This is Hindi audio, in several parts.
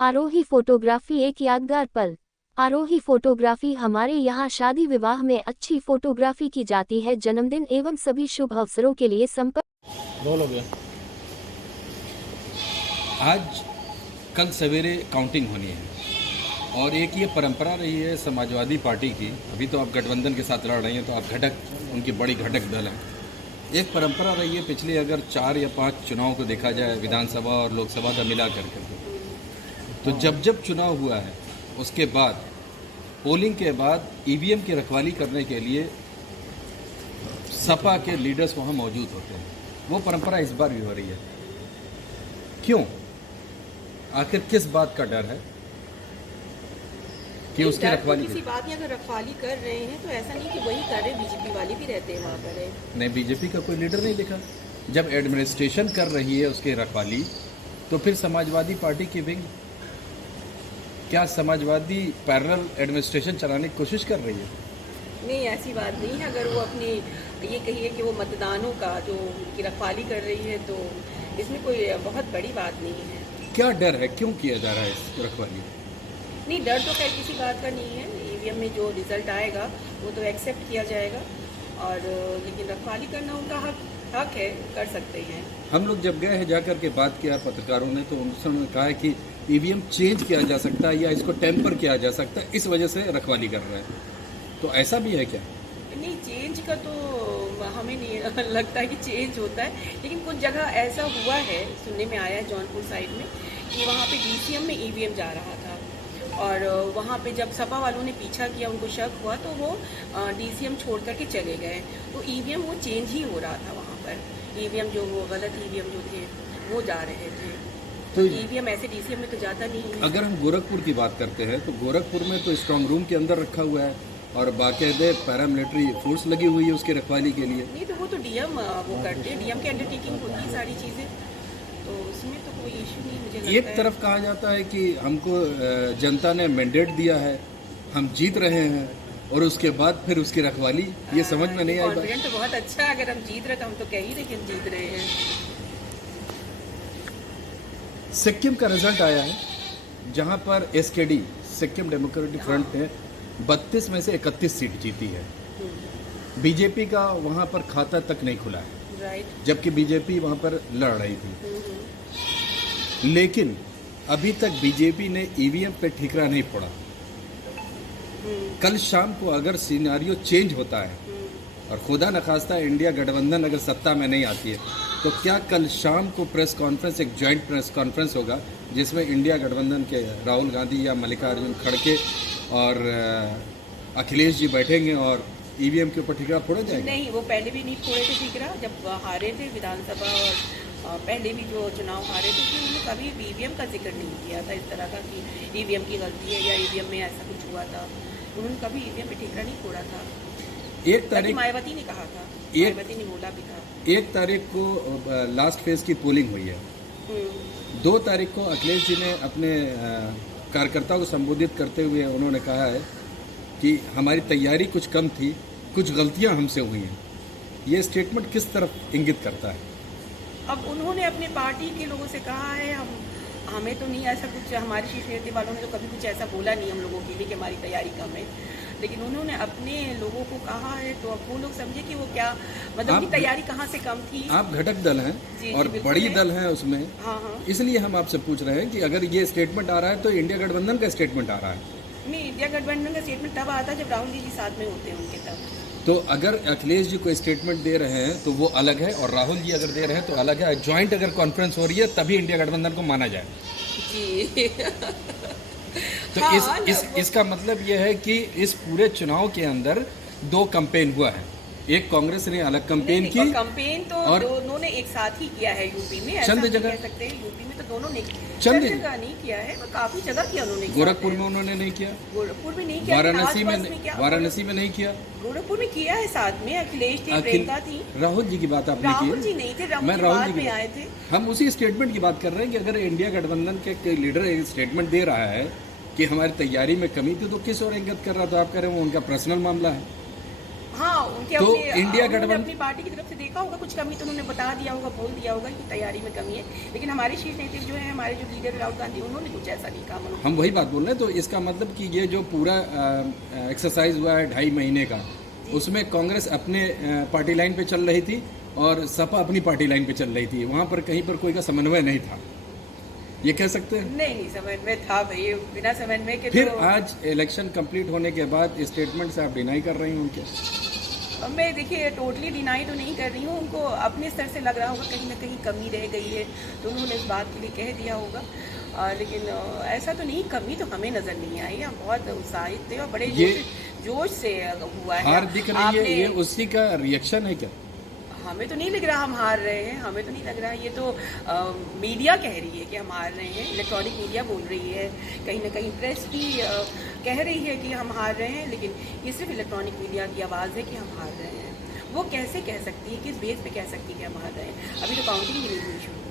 आरोही फोटोग्राफी एक यादगार पल। आरोही फोटोग्राफी हमारे यहाँ शादी विवाह में अच्छी फोटोग्राफी की जाती है। जन्मदिन एवं सभी शुभ अवसरों के लिए संपर्क। रोल हो गया। आज कल सवेरे काउंटिंग होनी है और एक ये परंपरा रही है समाजवादी पार्टी की। अभी तो आप गठबंधन के साथ लड़ रही हैं तो आप घटक उनकी बड़ी घटक दल हैं। एक परंपरा रही है पिछले अगर 4 या 5 चुनाव को देखा जाए विधानसभा और लोकसभा का मिला करके, तो जब जब चुनाव हुआ है उसके बाद पोलिंग के बाद ईवीएम की रखवाली करने के लिए सपा के लीडर्स वहाँ मौजूद होते हैं। वो परंपरा इस बार भी हो रही है। क्यों? आखिर किस बात का डर है कि उसकी रखवाली? किसी बात की अगर रखवाली कर रहे हैं तो ऐसा नहीं कि वही कर रहे, बीजेपी वाले भी रहते हैं वहाँ पर। नहीं, बीजेपी का कोई लीडर नहीं दिखा। जब एडमिनिस्ट्रेशन कर रही है उसकी रखवाली, तो फिर समाजवादी पार्टी की विंग क्या समाजवादी पैरेलल एडमिनिस्ट्रेशन चलाने की कोशिश कर रही है? नहीं, ऐसी बात नहीं है। अगर वो अपनी ये कहिए कि वो मतदानों का जो उनकी रखवाली कर रही है तो इसमें कोई बहुत बड़ी बात नहीं है। क्या डर है? क्यों किया जा रहा है इस रखवाली? नहीं, डर तो खैर किसी बात का नहीं है। ईवीएम में जो रिजल्ट आएगा वो तो एक्सेप्ट किया जाएगा, और लेकिन रखवाली करना उनका हक है, कर सकते हैं। हम लोग जब गए हैं जाकर के बात किया पत्रकारों ने, तो उन्होंने कहा है कि ईवीएम चेंज किया जा सकता है या इसको टेम्पर किया जा सकता है, इस वजह से रखवाली कर रहे हैं। तो ऐसा भी है क्या? नहीं, चेंज का तो हमें नहीं लगता है कि चेंज होता है, लेकिन कुछ जगह ऐसा हुआ है, सुनने में आया है जौनपुर साइड में कि वहाँ पे डीसीएम में ईवीएम जा रहा था, और वहाँ पे जब सपा वालों ने पीछा किया, उनको शक हुआ तो वो डीसीएम छोड़ करके चले गए। तो ईवीएम वो चेंज ही हो रहा था वहाँ पर। ईवीएम जो वो गलत ईवीएम जो थे वो जा रहे थे। तो ईवीएम ऐसे डीसीएम में तो जाता नहीं है। अगर हम गोरखपुर की बात करते हैं तो गोरखपुर में तो स्ट्रांग रूम के अंदर रखा हुआ है और बाकायदे पैरामिलिट्री फोर्स लगी हुई है उसकी रखवाली के लिए। नहीं, तो वो तो डीएम वो करते हैं, डीएम के अंडरटेकिंग होती है सारी चीज़ें, तो उसमें तो कोई इशू नहीं मुझे लगता है। एक तरफ कहा जाता है कि हमको जनता ने मैंडेट दिया है, हम जीत रहे हैं, और उसके बाद फिर उसकी रखवाली, ये समझ में नहीं आई। कॉन्फिडेंट तो बहुत अच्छा है। अगर हम जीत रहे तो हम तो कह ही रहे कि हम जीत रहे हैं। सिक्किम का रिजल्ट आया है जहां पर एसकेडी सिक्किम डेमोक्रेटिक फ्रंट ने 32 में से 31 सीट जीती है। बीजेपी का वहां पर खाता तक नहीं खुला है, राइट, जबकि बीजेपी वहां पर लड़ रही थी। लेकिन अभी तक बीजेपी ने ईवीएम पे ठिकरा नहीं फोड़ा। कल शाम को अगर सिनेरियो चेंज होता है और खुदा न खास्ता इंडिया गठबंधन अगर सत्ता में नहीं आती है, तो क्या कल शाम को प्रेस कॉन्फ्रेंस, एक जॉइंट प्रेस कॉन्फ्रेंस होगा जिसमें इंडिया गठबंधन के राहुल गांधी या मल्लिकार्जुन खड़गे और अखिलेश जी बैठेंगे और ईवीएम के ऊपर ठिकरा फोड़ा जाएगा? नहीं, वो पहले भी नहीं फोड़े थे ठिकरा। जब हारे थे विधानसभा और पहले भी जो चुनाव हारे थे तो उन्होंने कभी भी ईवीएम का जिक्र नहीं किया था इस तरह का कि ईवीएम की गलती है या ईवीएम में ऐसा कुछ हुआ था। उन्होंने कभी ईवीएम पे ठिकरा नहीं फोड़ा था। एक तारीख मायावती ने कहा था, मायावती ने बोला भी था। 1 तारीख को लास्ट फेज की पोलिंग हुई है। 2 तारीख को अखिलेश जी ने अपने कार्यकर्ताओं को संबोधित करते हुए उन्होंने कहा है कि हमारी तैयारी कुछ कम थी, कुछ गलतियां हमसे हुई हैं। ये स्टेटमेंट किस तरफ इंगित करता है? अब उन्होंने अपने पार्टी के लोगों से कहा है, हमें तो नहीं ऐसा कुछ, हमारे शीर्ष नेता वालों ने तो कभी कुछ ऐसा बोला नहीं हम लोगों के लिए कि हमारी तैयारी कम है, लेकिन उन्होंने अपने लोगों को कहा है तो अब वो लोग समझे कि वो क्या मतलब उनकी तैयारी कहाँ से कम थी। आप घटक दल हैं जी, और जी, बड़ी दल है उसमें। हाँ हाँ, इसलिए हम आपसे पूछ रहे हैं कि अगर ये स्टेटमेंट आ रहा है तो इंडिया गठबंधन का स्टेटमेंट आ रहा है। नहीं, इंडिया गठबंधन का स्टेटमेंट तब आता है जब राहुल जी साथ में होते हैं उनके तब। तो अगर अखिलेश जी कोई स्टेटमेंट दे रहे हैं तो वो अलग है, और राहुल जी अगर दे रहे हैं तो अलग है। ज्वाइंट अगर कॉन्फ्रेंस हो रही है तभी इंडिया गठबंधन को माना जाए जी। तो हाँ, इसका मतलब यह है कि इस पूरे चुनाव के अंदर 2 कैंपेन हुआ है। एक कांग्रेस ने अलग कैंपेन की, कैंपेन तो और दोनों ने एक साथ ही किया है यूपी में। चंद ऐसा जगह कह सकते हैं यूपी में तो दोनों ने चंद जगह नहीं किया है, काफी जगह किया उन्होंने। गोरखपुर में उन्होंने नहीं किया, गोरखपुर में नहीं किया, वाराणसी में नहीं किया। गोरखपुर में किया है साथ में, अखिलेश थे, प्रियंका थी। राहुल जी की बात आपने की? राहुल जी नहीं थे, मैं राहुल जी में आए थे। हम उसी स्टेटमेंट की बात कर रहे हैं कि अगर इंडिया गठबंधन के लीडर एक स्टेटमेंट दे रहा है कि हमारी तैयारी में कमी थी, तो किस और इंगित कर रहा था? आप कह रहे हैं वो उनका पर्सनल मामला है। हाँ, उनके तो अपने इंडिया उन्होंने गठबंधन अपनी पार्टी की तरफ से देखा होगा, कुछ कमी तो उन्होंने बता दिया होगा, बोल दिया होगा कि तैयारी में कमी है, लेकिन हमारे शीर्ष नेतृत्व जो है, हमारे जो लीडर राहुल गांधी, उन्होंने कुछ ऐसा नहीं कहा। मनोज, हम वही बात बोल रहे हैं। तो इसका मतलब कि ये जो पूरा एक्सरसाइज हुआ है 2.5 महीने का, उसमें कांग्रेस अपने पार्टी लाइन पे चल रही थी और सपा अपनी पार्टी लाइन पे चल रही थी, वहाँ पर कहीं पर कोई का समन्वय नहीं था, ये कह सकते हैं। नहीं समन्वय था भाई, बिना समन्वय के फिर तो आज इलेक्शन कंप्लीट होने के बाद स्टेटमेंट से आप डिनाई कर रही हैं उनके। मैं देखिए टोटली डिनाई तो नहीं कर रही हूँ, उनको अपने स्तर से लग रहा होगा कहीं ना कहीं कमी रह गई है, तो उन्होंने इस बात के लिए कह दिया होगा। लेकिन ऐसा तो नहीं, कमी तो हमें नज़र नहीं आई। हम बहुत उत्साहित थे और बड़े जोश से हुआ है। हार दिख रही है, ये उसी का रिएक्शन है क्या? हमें तो नहीं लग रहा हम हार रहे हैं, हमें तो नहीं लग रहा। ये तो मीडिया कह रही है कि हम हार रहे हैं, इलेक्ट्रॉनिक मीडिया बोल रही है, कहीं ना कहीं प्रेस भी कह रही है कि हम हार रहे हैं, लेकिन ये सिर्फ इलेक्ट्रॉनिक मीडिया की आवाज़ है कि हम हार रहे हैं। वो कैसे कह सकती है, किस बेस पे कह सकती है कि हम हार रहे हैं? अभी तो काउंटिंग भी नहीं हुई शुरू।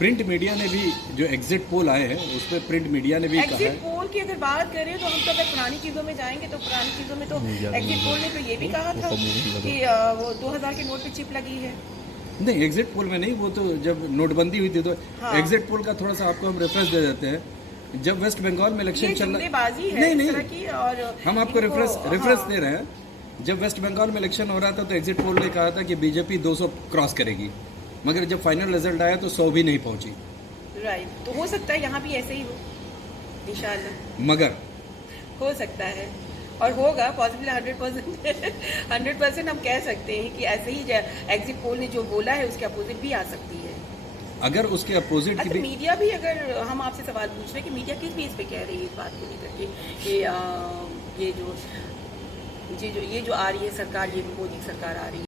प्रिंट मीडिया ने भी जो एग्जिट पोल आए हैं उस पर प्रिंट मीडिया ने भी कहा एग्जिट है। पोल की अगर बात करें तो हम तो अगर पुरानी चीज़ों में जाएंगे तो पुरानी चीज़ों में तो एग्जिट पोल ने तो ये भी कहा था कि वो 2000 के नोट पे चिप लगी है। नहीं, एग्जिट पोल में नहीं, वो तो जब नोटबंदी हुई थी तो हाँ। एग्जिट पोल का थोड़ा सा आपको हम रेफरेंस दे देते हैं। जब वेस्ट बंगाल में इलेक्शन ये चल जुमलेबाजी है नहीं इस नहीं तरह की, और हम आपको इनको- रेफरेंस हाँ। दे रहे हैं। जब वेस्ट बंगाल में इलेक्शन हो रहा था तो एग्जिट पोल ने कहा था कि बीजेपी 200 क्रॉस करेगी, मगर जब फाइनल रिजल्ट आया तो 100 भी नहीं पहुंची। राइट, तो हो सकता है यहाँ भी ऐसे ही हो, इंशाल्लाह मगर हो सकता है और होगा पॉसिबल 100%। 100% हम कह सकते हैं कि ऐसे ही एग्जिट पोल ने जो बोला है उसके अपोजिट भी आ सकती है। अगर उसके अपोजिट की अच्छा, भी मीडिया भी, अगर हम आपसे सवाल पूछ रहे हैं कि मीडिया किस बेस पे कह रही है इस बात को लेकर के कि ये जो आ रही है सरकार, ये मोदी सरकार आ रही है,